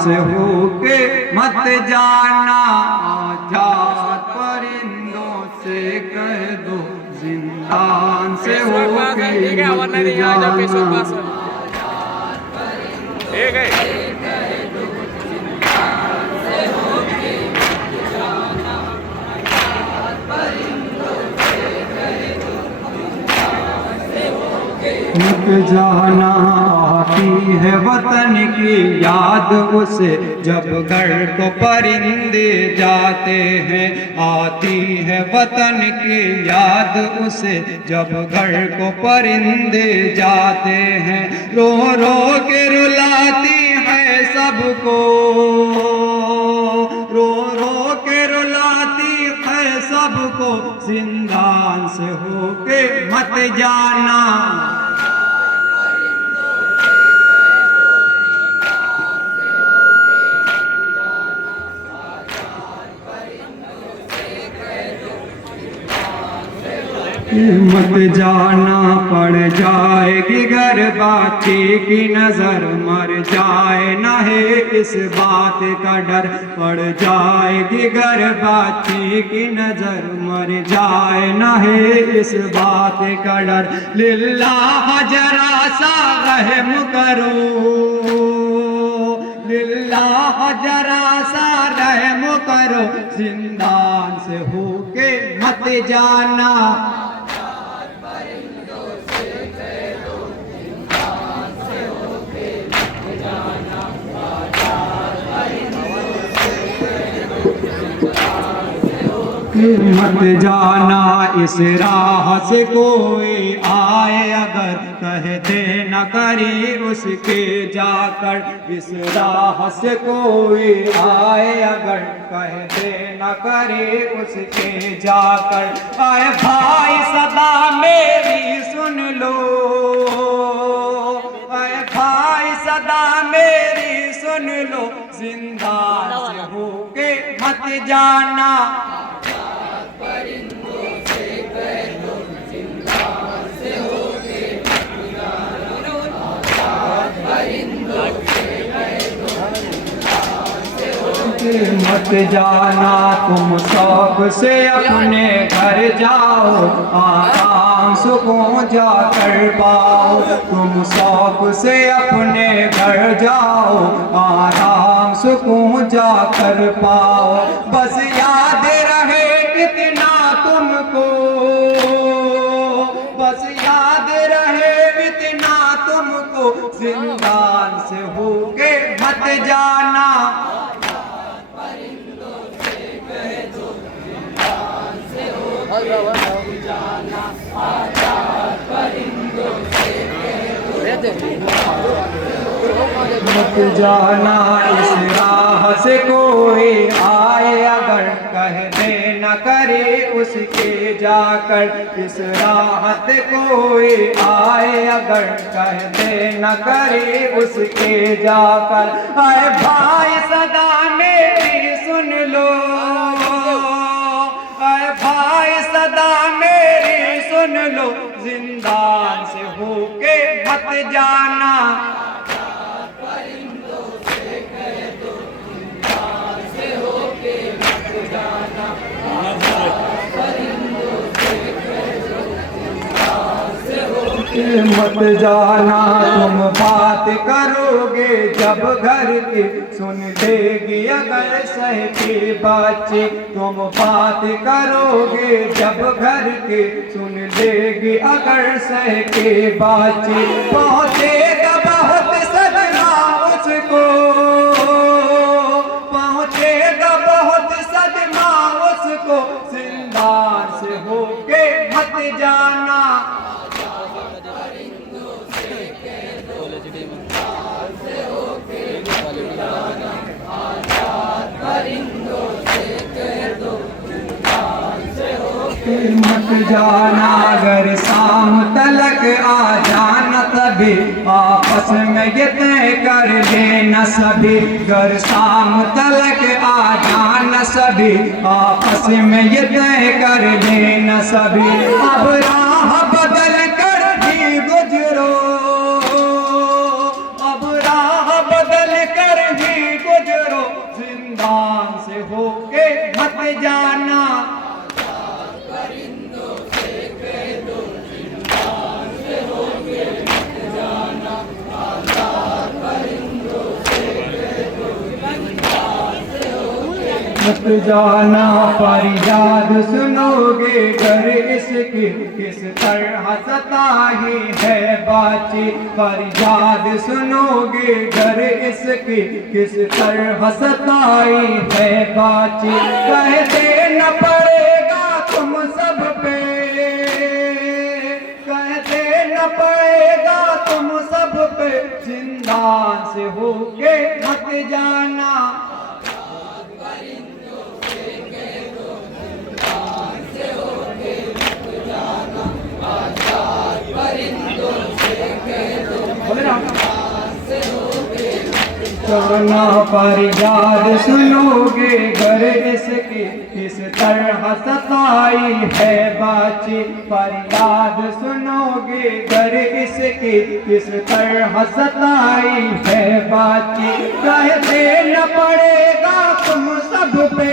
से होके मत जाना, आजाद परिंदों से कह दो जिंदान से होके मत जाना। मत जाना, आती है वतन की याद उसे जब घर को परिंदे जाते हैं। आती है वतन की याद उसे जब घर को परिंदे जाते हैं। रो रो के रुलाती है सबको, रो रो के रुलाती है सबको, जिंदान से होके मत जाना। मत जाना, पड़ जाएगी घर बाची की नजर, मर जाए ना है इस बात का डर। पड़ जाएगी घर बाची की नजर, मर जाए ना है इस बात का डर। लिल्लाह जरा सा रहम करो, लिल्लाह जरा सा रहम करो, जिंदान से होके मत जाना। मत जाना, इस राह से कोई आए अगर, कह दे न करी उसके जाकर। इस राह से कोई आए अगर, कह दे न करी उसके जाकर। आए भाई सदा मेरी सुन लो, आए भाई सदा मेरी सुन लो, जिंदान से होके मत जाना। मत जाना, तुम शौक से अपने घर जाओ, आराम सुकून जा कर पाओ। तुम शौक से अपने घर जाओ, आराम सुकून जा कर पाओ। बस याद रहे इतना तुमको, बस याद रहे इतना तुमको, जिंदान से होके मत जाना। मत जाना, इस राह से कोई आए अगर, कह दे न करे उसके जाकर। इस राह से कोई आए अगर, कह दे न करे उसके जाकर। आए भाई सदा मेरी सुन लो, आए भाई सदा मेरी सुन लो, जिंदान से होके मत जाना। मत जाना, तुम बात करोगे जब घर की, सुन लेगी अगर सह की बातचीत। तुम बात करोगे जब घर की, सुन लेगी अगर सह की बातचीत। पहुँचेगा बहुत सदमा उसको, पहुँचेगा बहुत सदमा उसको, जिंदान से होके मत जाना। मत जाना, अगर शाम तलक आ जाना तभी, आपस में ये तय कर लेना सभी। अगर शाम तलक आ जाना सभी, आपस में ये तय कर लेना सभी। अब राह बदल कर भी गुजरो, अब राह बदल कर भी गुजरो, जिंदान से होके मत जाना। मत जाना फरियाद सुनोगे घर इसकी किस तरह सताही है बाची। फरियाद सुनोगे घर इसकी किस तरह सताई है बाची। कह देना पड़ेगा तुम सब पे, कह देना पड़ेगा तुम सब पे, जिंदान से होके मत जाना। जाना फरियाद सुनोगे घर इसकी किस तरह सताई है बाची। फरियाद सुनोगे घर इसकी किस तरह सताई है बाची। कह देना पड़ेगा तुम सब पे,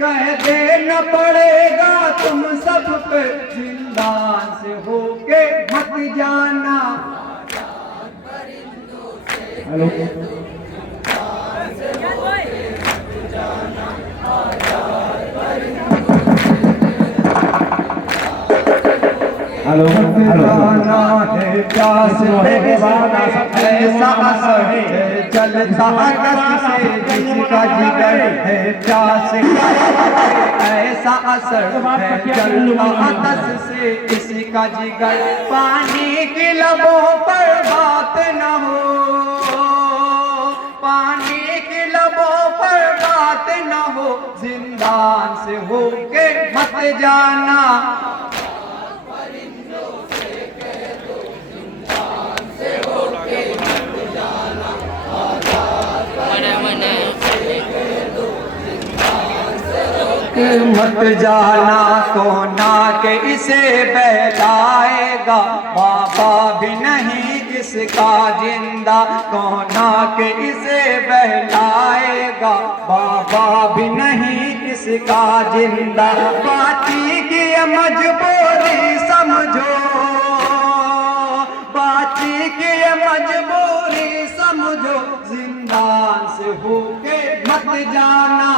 कह देना पड़ेगा तुम सब पे, जिंदान से होके मत जाना। हेलो हेलो जाना है प्यास ऐसा असर है जलता आकाश से जिसका जिगर है प्यास ऐसा असर है जलता आकाश से इसका जिगर। पानी की लबों पर बात न हो, पानी की लबों पर बात न हो, जिंदान से होके मत जाना। मत जाना तो ना के इसे बहलाएगा, बाबा भी नहीं इसका जिंदा। तो ना के इसे बहलाएगा, बाबा भी नहीं इसका जिंदा। बाती की मजबूरी समझो, बाती की मजबूरी समझो, जिंदान से होके मत जाना।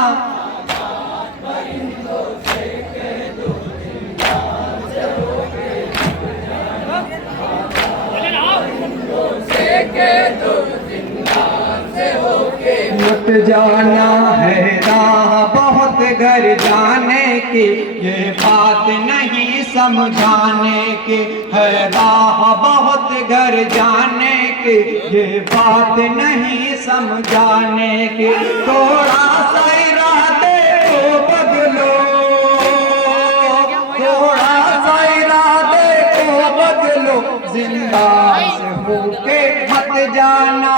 मत जाना है राह बहुत घर जाने की, ये बात नहीं समझाने की। है राह बहुत घर जाने की, ये बात नहीं समझाने की। थोड़ा सा इरादे को बदलो, थोड़ा सा इरादे को बदलो, जिंदान से होके मत जाना।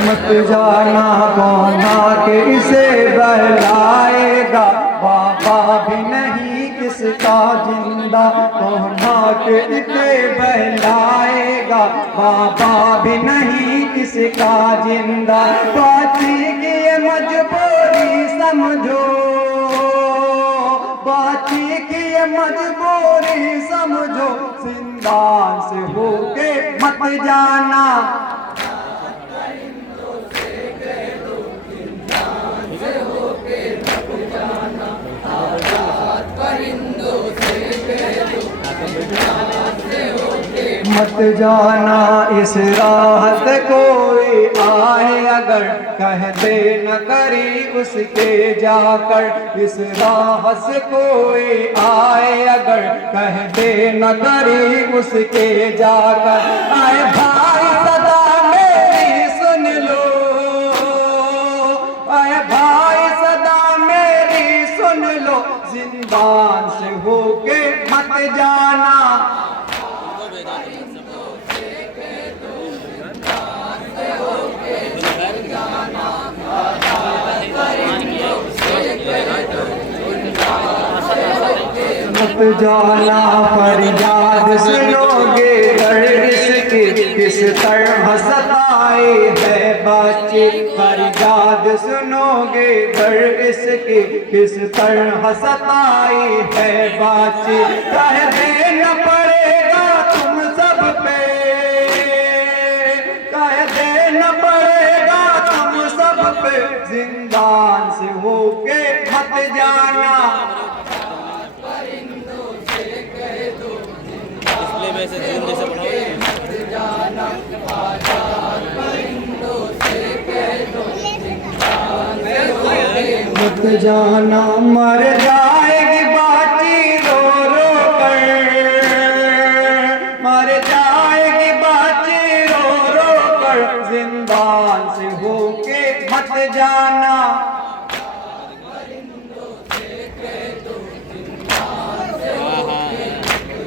मत जाना कोना के इसे बहलाएगा, बाबा भी नहीं किसका जिंदा। कोना के इसे बहलाएगा, बाबा भी नहीं किसका जिंदा। बाती की मजबूरी समझो, बाती की मजबूरी समझो, जिंदान से होके मत जाना। मत जाना इस राहत कोई आए अगर, कह दे न करी उसके जाकर। इस राह से कोई आए अगर, कह दे न करी उसके जाकर। आए भाई सदा मेरी सुन लो, आए भाई सदा मेरी सुन लो, जिंदान से होके मत जाना। मत जाना फरियाद सुनोगे दर्द इसकी किस तरह सताए है बच्चे फरियाद सुनोगे दर्द इसकी किस तरह सताए है बच्चे कह देना पड़ेगा तुम सब पे कह देना पड़ेगा तुम सब पे जिंदान से होके मत जाना मत जाना मर जाएगी बाची रो रो कर मर जाएगी बाची रो रो कर जिंदान से होके मत जाना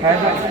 है